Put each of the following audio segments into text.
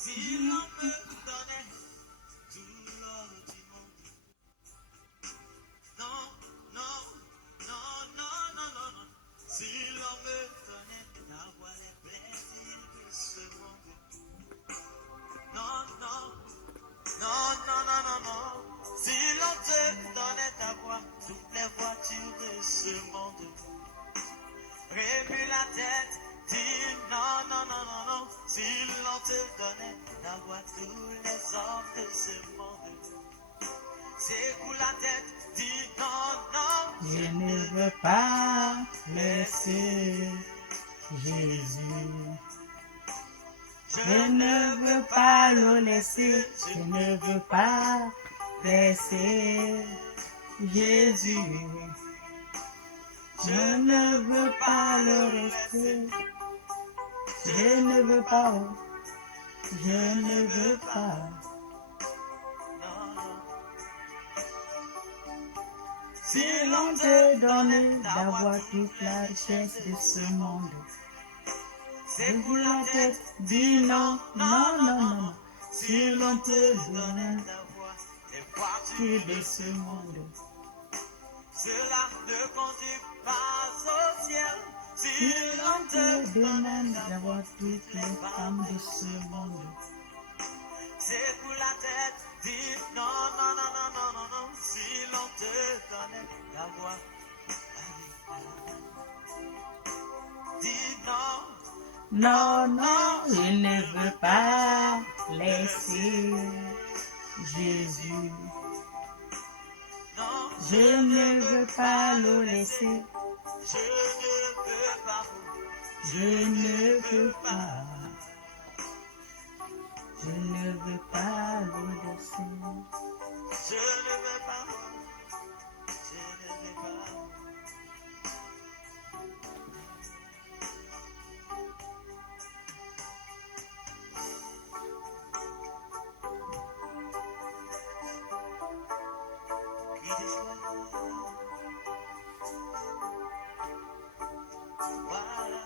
Si l'on me donnait tout l'or du monde. Non, non, non, non, non, non, non. Si l'on me donnait d'avoir les plaisirs de ce monde. Non, non, non, non, non, non, non. Si l'on te donnait d'avoir toutes les voitures de ce monde. Remue la tête, dis non, non, non, non, non. Si l'on te donnait d'avoir tous les hommes de ce monde. Secoue la tête, dis non, non. Je ne veux pas laisser Jésus. Je ne veux pas le laisser. Je ne veux pas laisser Jésus. Je ne veux pas le laisser. Je ne veux pas. Je ne veux pas. Si l'on te donnait d'avoir toute la richesse de ce monde, secoue la tête, dis non, non, non, non. Si l'on te donnait d'avoir les voitures de ce monde, Cela ne conduit pas au ciel. Si si l'on te demande d'avoir toutes les femmes de ce monde, secoue la tête, dis non, non, non, non, non, non, non. Si l'on te donnait d'avoir, dis non, non, non, je ne veux pas laisser Jésus. non, Je ne veux pas le laisser. je ne veux pas. Je ne veux pas. Je ne veux pas le laisser. Je ne veux pas. Je ne veux pas. Crie de joie. Voilà.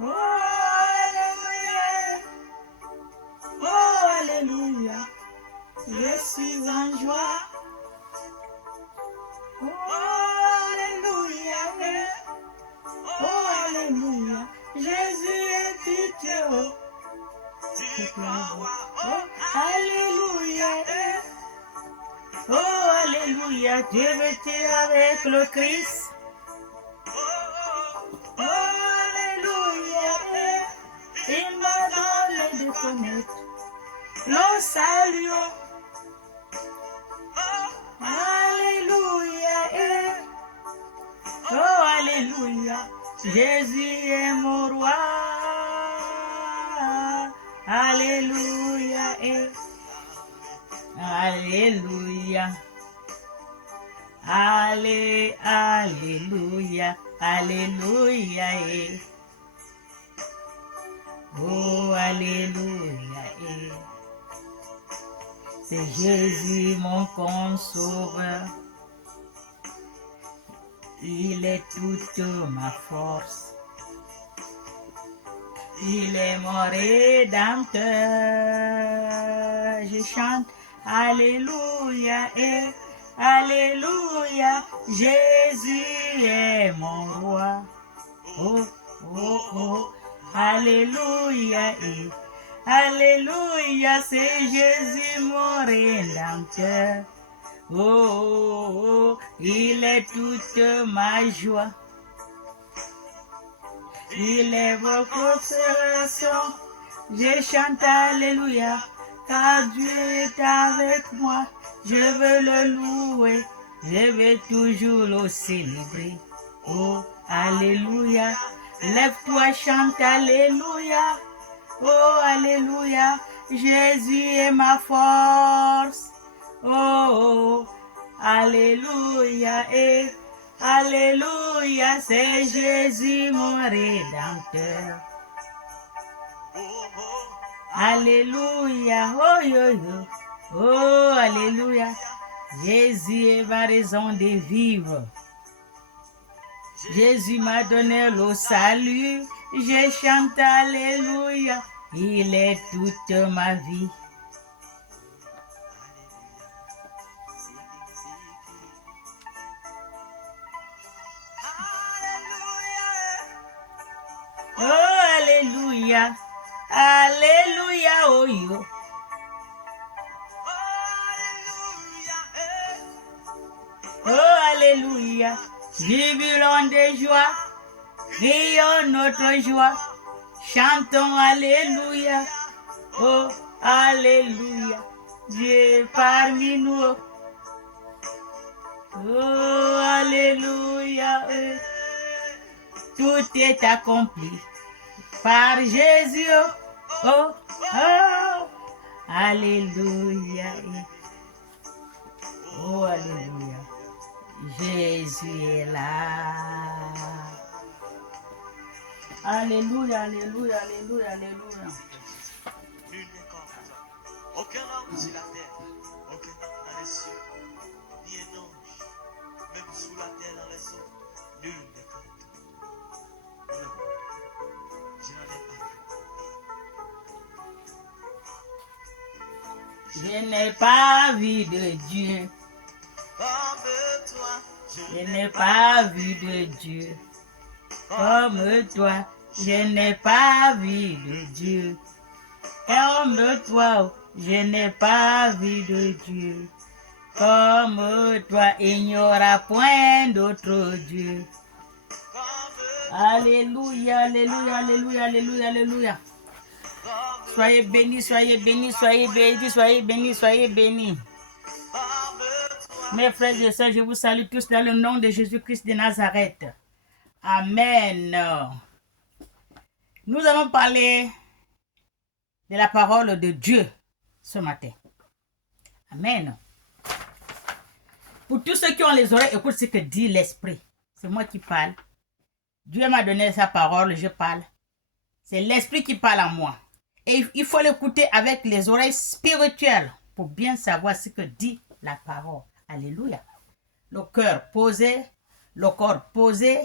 Oh, Alléluia. Oh, Alléluia. Je suis en joie. Oh, Alléluia. Oh, Alléluia. Jésus est pitié. Tu crois, Oh, Alléluia. Oh, Alléluia. Dieu était avec le Christ. Oh, Alléluia. Il m'a donné de connaître le salut. Alléluia. Oh, Alléluia. Jésus est mon roi. Alléluia. Alléluia. Alléluia. Alléluia. Oh, Alléluia. C'est Jésus mon consauveur. Il est toute ma force. Il est mon rédempteur. Je chante Alléluia et Alléluia. Jésus est mon roi. Oh, oh, oh. Alléluia et Alléluia. C'est Jésus mon rédempteur. Oh, oh, oh, il est toute ma joie. Il est vos consolations. Je chante Alléluia, car Dieu est avec moi. Je veux le louer, je vais toujours le célébrer. Oh, Alléluia, lève-toi, chante Alléluia. Oh, Alléluia, Jésus est ma force. Oh, Alléluia, et Alléluia, c'est Jésus mon rédempteur. Alléluia, oh yo yo, oh Alléluia, Jésus est ma raison de vivre. Jésus m'a donné le salut. Je chante Alléluia. Il est toute ma vie. Oh, Alléluia. Alléluia, oh yo. Oh, Alléluia. Jubilons de joie. Rions notre joie. Chantons Alléluia. Oh, Alléluia. Dieu parmi nous. Oh, Alléluia. Tout est accompli par Jésus. Oh, oh, Alléluia. Oh, Alléluia. Jésus est là. Alléluia, Alléluia, Alléluia, Alléluia. Nul n'est comme toi. Aucun homme sur la terre, aucun homme dans les cieux, ni un ange, même sous la terre dans les eaux, nul n'est comme toi. Non, je n'en ai pas vu. Je n'ai pas vu de Dieu. Comme toi, Je n'ai pas vu de Dieu. Comme toi, je n'ai pas vu de Dieu. Comme toi, je n'ai pas vu de Dieu. Comme toi, il n'y aura point d'autre Dieu. Alléluia, Alléluia, Alléluia, Alléluia, Alléluia. Soyez bénis, soyez bénis, soyez bénis, soyez bénis, soyez bénis. Mes frères et sœurs, je vous salue tous dans le nom de Jésus-Christ de Nazareth. Amen. Nous allons parler de la parole de Dieu ce matin. Amen. Pour tous ceux qui ont les oreilles, écoute ce que dit l'Esprit. C'est moi qui parle. Dieu m'a donné sa parole, je parle. C'est l'Esprit qui parle à moi. Et il faut l'écouter avec les oreilles spirituelles pour bien savoir ce que dit la parole. Alléluia. Le cœur posé, le corps posé,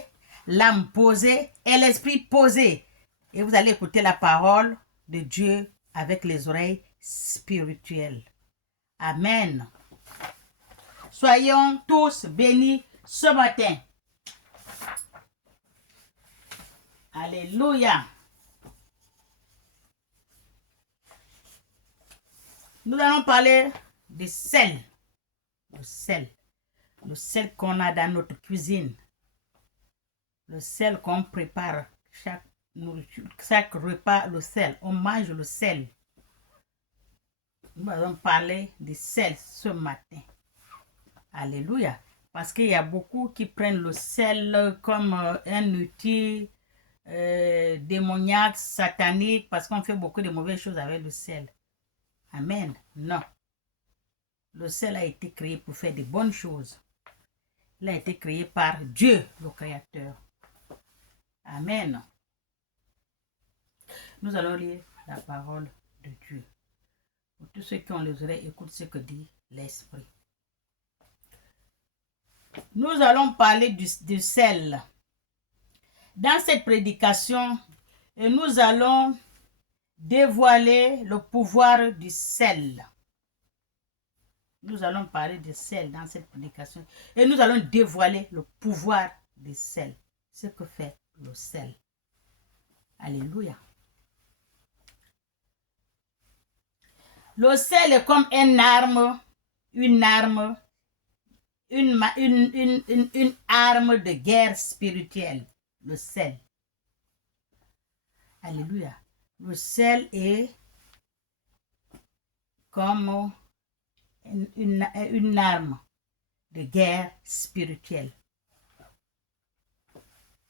l'âme posée et l'esprit posé. Et vous allez écouter la parole de Dieu avec les oreilles spirituelles. Amen. Soyons tous bénis ce matin. Alléluia. Nous allons parler du sel. Le sel. Le sel qu'on a dans notre cuisine. Le sel qu'on prépare chaque nourriture, chaque repas, le sel. On mange le sel. Nous allons parler du sel ce matin. Alléluia. Parce qu'il y a beaucoup qui prennent le sel comme un outil démoniaque, satanique, parce qu'on fait beaucoup de mauvaises choses avec le sel. Amen. Non. Le sel a été créé pour faire de bonnes choses. Il a été créé par Dieu, le Créateur. Amen. Nous allons lire la parole de Dieu. Pour tous ceux qui ont les oreilles, écoutent ce que dit l'Esprit. Nous allons parler du sel. Dans cette prédication, nous allons dévoiler le pouvoir du sel. Nous allons parler du sel dans cette prédication. Et nous allons dévoiler le pouvoir du sel. Ce que fait le sel. Alléluia. Le sel est comme une arme de guerre spirituelle. Le sel. Alléluia. Le sel est comme une arme de guerre spirituelle.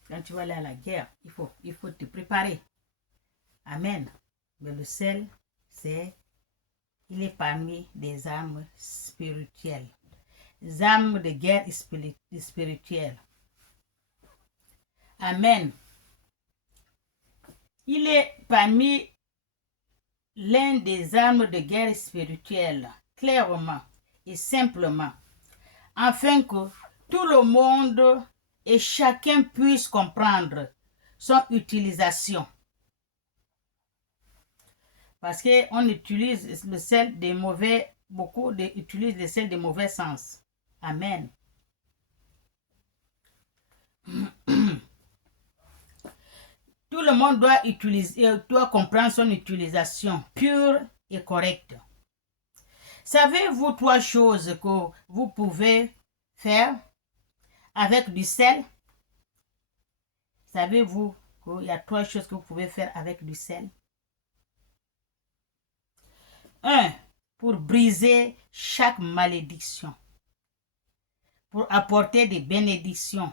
Quand tu vas aller à la guerre, il faut te préparer. Amen. Mais le sel, il est parmi des armes spirituelles. Des armes de guerre spirituelle. Amen. Il est parmi l'un des armes de guerre spirituelle, clairement et simplement, afin que tout le monde et chacun puisse comprendre son utilisation. Parce qu'on utilise le sel des mauvais, beaucoup utilisent le sel des mauvais sens. Amen. Tout le monde doit comprendre son utilisation pure et correcte. Savez-vous 3 choses que vous pouvez faire avec du sel? Savez-vous qu'il y a 3 choses que vous pouvez faire avec du sel? 1. Pour briser chaque malédiction. Pour apporter des bénédictions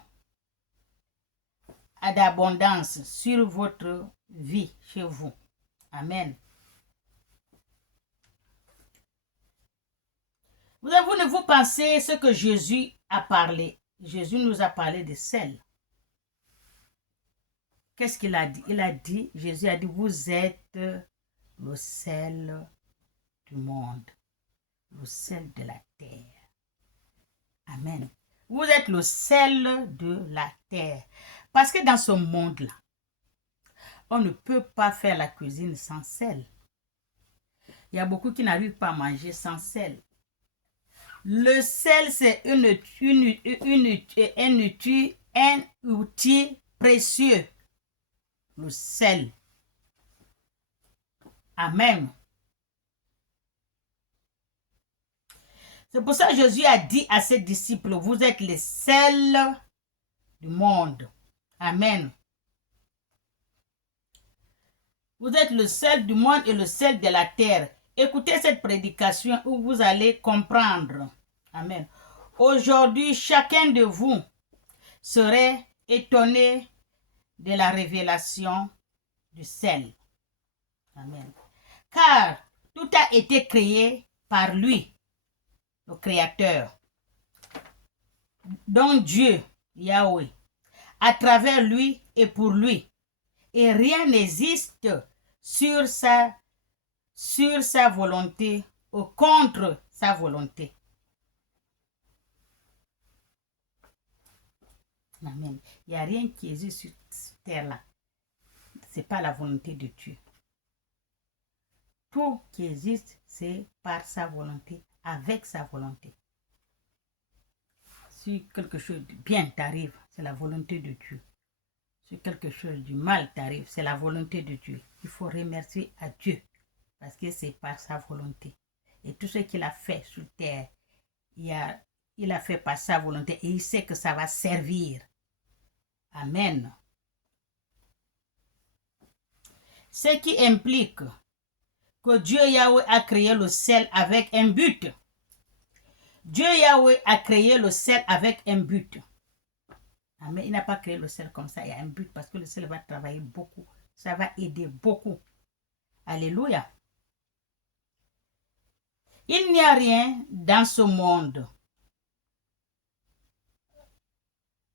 d'abondance sur votre vie, chez vous. Amen. Vous ne vous pensez ce que Jésus a parlé? Jésus nous a parlé de sel. Qu'est-ce qu'il a dit? Il a dit, Jésus a dit, vous êtes le sel du monde, le sel de la terre. Amen. Vous êtes le sel de la terre. Parce que dans ce monde-là, on ne peut pas faire la cuisine sans sel. Il y a beaucoup qui n'arrivent pas à manger sans sel. Le sel, c'est un outil précieux. Le sel. Amen. C'est pour ça que Jésus a dit à ses disciples, vous êtes le sel du monde. Amen. Vous êtes le sel du monde et le sel de la terre. Écoutez cette prédication où vous allez comprendre. Amen. Aujourd'hui, chacun de vous serait étonné de la révélation du sel. Amen. Car tout a été créé par lui, le Créateur. Donc Dieu, Yahweh, à travers lui et pour lui. Et rien n'existe sur sa volonté ou contre sa volonté. Amen. Il n'y a rien qui existe sur cette terre-là. Ce n'est pas la volonté de Dieu. Tout qui existe, c'est par sa volonté, avec sa volonté. Si quelque chose de bien t'arrive, c'est la volonté de Dieu. Si quelque chose du mal t'arrive, c'est la volonté de Dieu. Il faut remercier à Dieu parce que c'est par sa volonté. Et tout ce qu'il a fait sur terre, il a fait par sa volonté et il sait que ça va servir. Amen. Ce qui implique que Dieu Yahweh a créé le sel avec un but. Dieu Yahweh a créé le sel avec un but. Amen. Il n'a pas créé le sel comme ça. Il y a un but parce que le sel va travailler beaucoup. Ça va aider beaucoup. Alléluia. Il n'y a rien dans ce monde.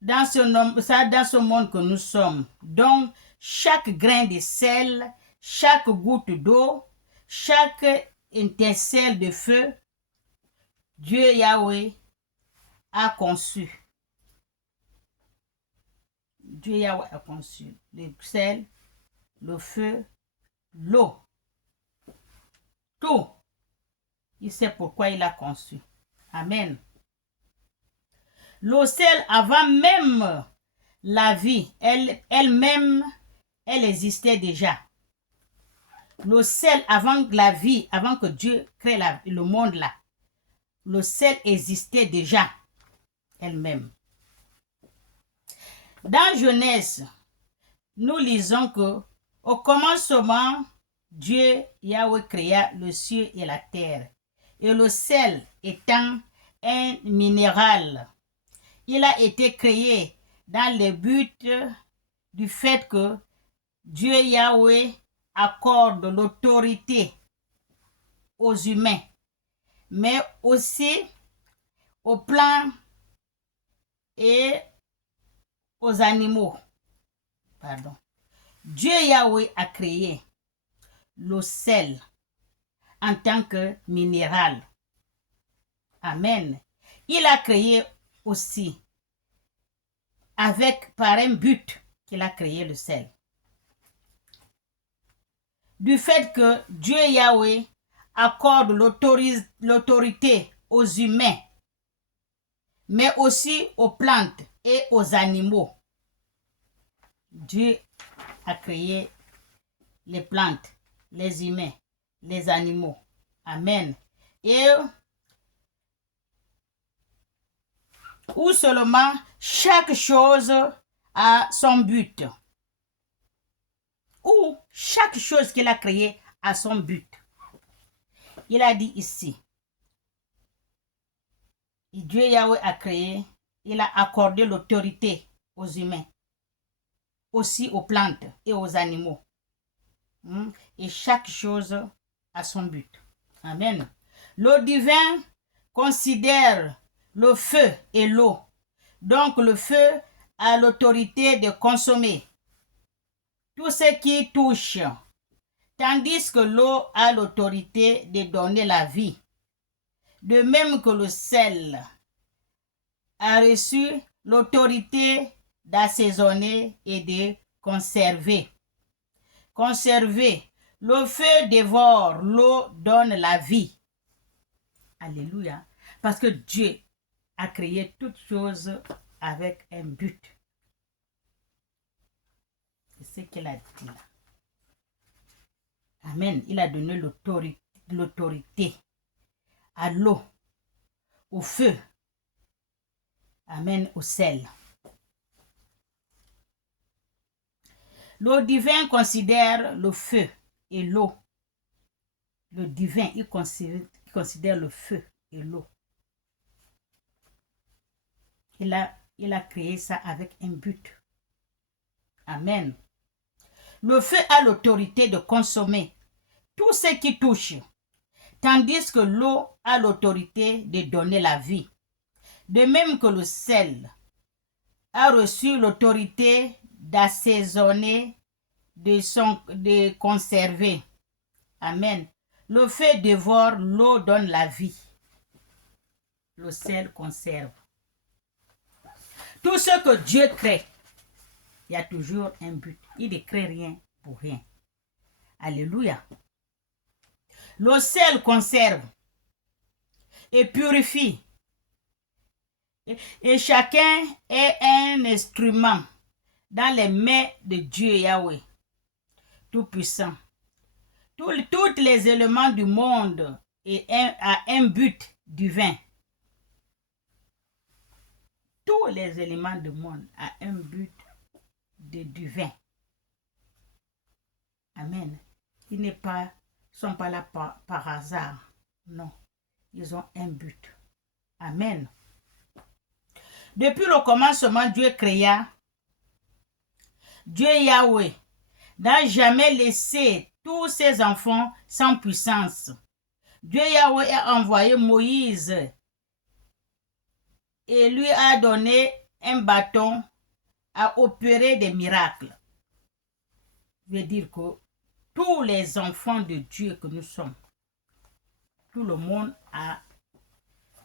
Dans ce monde que nous sommes. Donc, chaque grain de sel, chaque goutte d'eau, chaque étincelle de feu, Dieu Yahweh a conçu. Dieu Yahweh a conçu le sel, le feu, l'eau. Tout. Il sait pourquoi il a conçu. Amen. Le sel, avant même la vie, elle-même, elle existait déjà. Le sel, avant la vie, avant que Dieu crée le monde là, le sel existait déjà elle-même. Dans Genèse, nous lisons que au commencement, Dieu Yahweh créa le ciel et la terre. Et le sel étant un minéral, il a été créé dans le but du fait que Dieu Yahweh accorde l'autorité aux humains, mais aussi aux plantes et aux animaux. Pardon. Dieu Yahweh a créé le sel en tant que minéral. Amen. Il a créé aussi par un but qu'il a créé le sel. Du fait que Dieu Yahweh accorde l'autorité aux humains, mais aussi aux plantes et aux animaux. Dieu a créé les plantes, les humains, les animaux. Amen. Et ou seulement chaque chose a son but. Ou chaque chose qu'il a créée a son but. Il a dit ici, Dieu Yahweh a créé, il a accordé l'autorité aux humains, aussi aux plantes et aux animaux. Et chaque chose a son but. Amen. Le divin considère le feu et l'eau. Donc le feu a l'autorité de consommer tout ce qui touche, tandis que l'eau a l'autorité de donner la vie. De même que le sel a reçu l'autorité d'assaisonner et de conserver. Conserver. Le feu dévore, l'eau donne la vie. Alléluia. Parce que Dieu a créé toutes choses avec un but. C'est ce qu'il a dit là. Amen. Il a donné l'autorité à l'eau, au feu. Amen. Au sel. Le divin considère le feu et l'eau. Le divin, il considère le feu et l'eau. Il a créé ça avec un but. Amen. Le feu a l'autorité de consommer tout ce qui touche, tandis que l'eau a l'autorité de donner la vie. De même que le sel a reçu l'autorité d'assaisonner, de conserver. Amen. Le feu dévore, l'eau donne la vie. Le sel conserve. Tout ce que Dieu crée, il y a toujours un but. Il ne crée rien pour rien. Alléluia. Le sel conserve et purifie. Et chacun est un instrument dans les mains de Dieu Yahweh, Tout-Puissant. Tous les éléments du monde a un but divin. Tous les éléments du monde a un but divin. Amen. Ils ne sont pas là par hasard. Non. Ils ont un but. Amen. Depuis le commencement, Dieu créa. Dieu Yahweh n'a jamais laissé tous ses enfants sans puissance. Dieu Yahweh a envoyé Moïse et lui a donné un bâton à opérer des miracles. Je veux dire que tous les enfants de Dieu que nous sommes, tout le monde a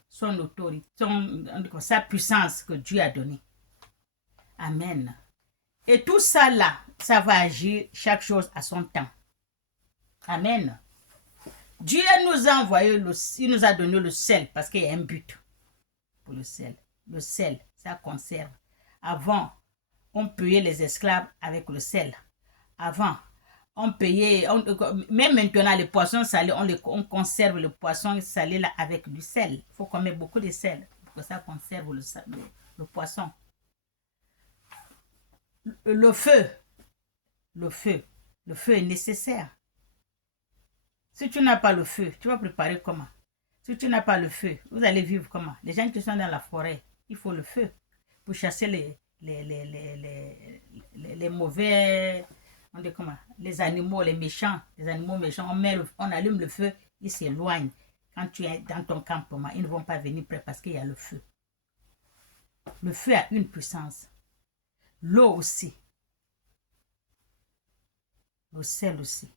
son autorité, sa puissance que Dieu a donnée. Amen. Et tout ça là, ça va agir chaque chose à son temps. Amen. Dieu nous a envoyé, il nous a donné le sel parce qu'il y a un but pour le sel. Le sel, ça conserve. Avant, on payait les esclaves avec le sel. Avant, on payait, même maintenant les poissons salés, on conserve le poisson salé là avec du sel. Il faut qu'on mette beaucoup de sel pour que ça conserve le poisson. Le feu est nécessaire. Si tu n'as pas le feu, tu vas préparer comment? Si tu n'as pas le feu, vous allez vivre comment? Les gens qui sont dans la forêt, il faut le feu pour chasser les mauvais, on dit comment? Les animaux, les méchants, les animaux méchants. On allume le feu, ils s'éloignent. Quand tu es dans ton campement, ils ne vont pas venir près parce qu'il y a le feu. Le feu a une puissance. L'eau aussi. Le sel aussi.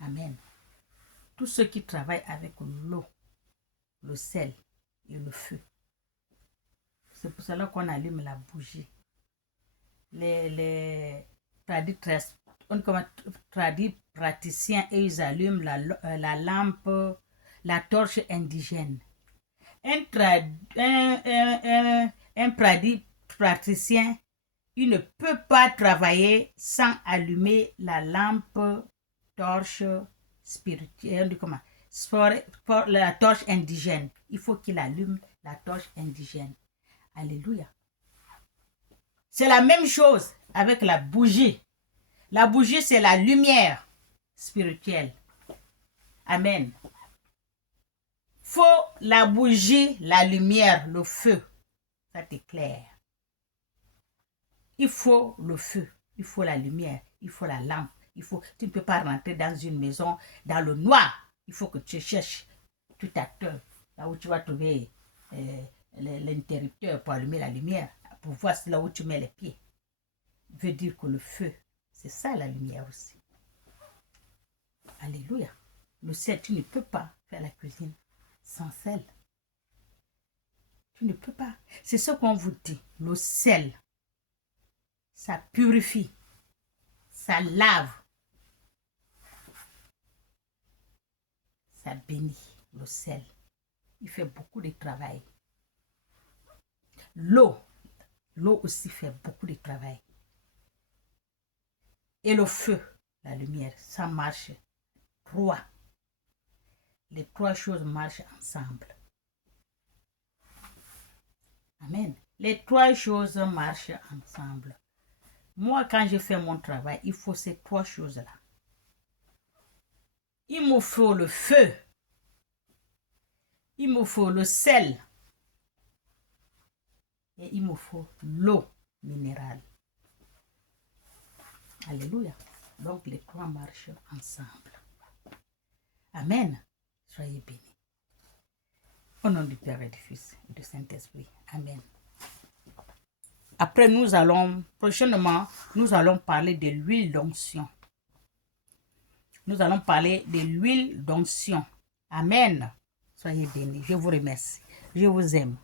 Amen. Tous ceux qui travaillent avec l'eau, le sel et le feu, C'est pour cela qu'on allume la bougie. Les tradis praticiens, et ils allument la lampe, la torche indigène. Un tradit praticien, il ne peut pas travailler sans allumer la lampe torche spirituelle, la torche indigène. Il faut qu'il allume la torche indigène. Alléluia. C'est la même chose avec la bougie. La bougie, c'est la lumière spirituelle. Amen. Faut la bougie, la lumière, le feu. Ça t'éclaire. Il faut le feu, il faut la lumière, il faut la lampe. Tu ne peux pas rentrer dans une maison dans le noir. Il faut que tu cherches tout à l'heure, là où tu vas trouver l'interrupteur pour allumer la lumière, pour voir là où tu mets les pieds. Veut dire que le feu, c'est ça la lumière aussi. Alléluia. Le sel, tu ne peux pas faire la cuisine sans sel. Tu ne peux pas. C'est ce qu'on vous dit. Le sel, ça purifie, ça lave, ça bénit. Le sel, il fait beaucoup de travail. L'eau aussi fait beaucoup de travail. Et le feu, la lumière, ça marche. Les trois choses marchent ensemble. Amen. Les trois choses marchent ensemble. Moi, quand je fais mon travail, il faut ces trois choses-là. Il me faut le feu. Il me faut le sel. Et il me faut l'eau minérale. Alléluia. Donc, les trois marchent ensemble. Amen. Soyez bénis. Au nom du Père et du Fils et du Saint-Esprit. Amen. Après, prochainement, nous allons parler de l'huile d'onction. Nous allons parler de l'huile d'onction. Amen. Soyez bénis. Je vous remercie. Je vous aime.